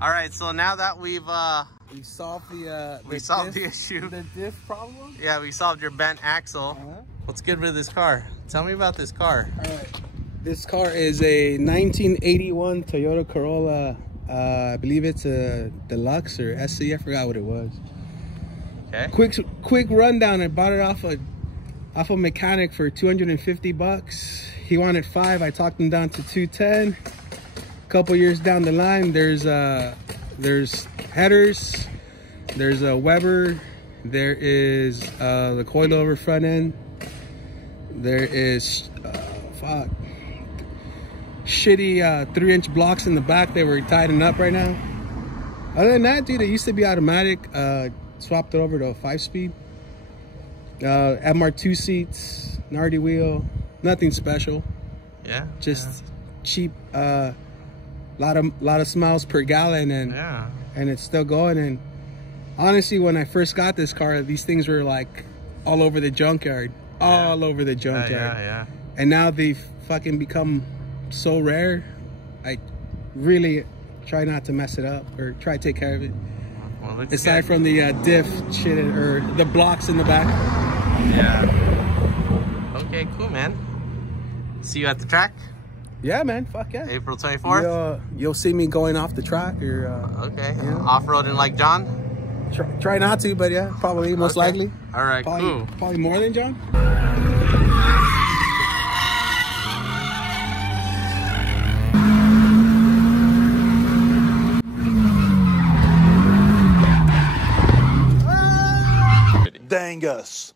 All right, so now that we've solved the issue, the diff problem. Yeah, we solved your bent axle. Let's get rid of this car. Tell me about this car. All right, this car is a 1981 Toyota Corolla. I believe it's a deluxe or SC. I forgot what it was. Okay. Quick rundown. I bought it off a mechanic for 250 bucks. He wanted 5. I talked him down to 210. A couple years down the line, there's headers, there's a Weber, there is the coilover front end, there is shitty 3-inch blocks in the back. They were tightening up right now. Other than that, dude, it used to be automatic. Swapped it over to a 5-speed. MR2 seats, Nardi wheel, nothing special. Yeah. Just cheap. Lot of miles per gallon, and it's still going. And honestly, when I first got this car, these things were like all over the junkyard, over the junkyard. And now they've fucking become so rare. I really try not to mess it up, or try to take care of it. Well, aside from the diff shit or the blocks in the back. Yeah. Okay, cool, man. See you at the track. Yeah, man. Fuck yeah. April 24th. You'll see me going off the track, or okay. Yeah. Off-roading like John. Try not to, but yeah, probably most likely. All right, cool. Probably more than John. Dang us.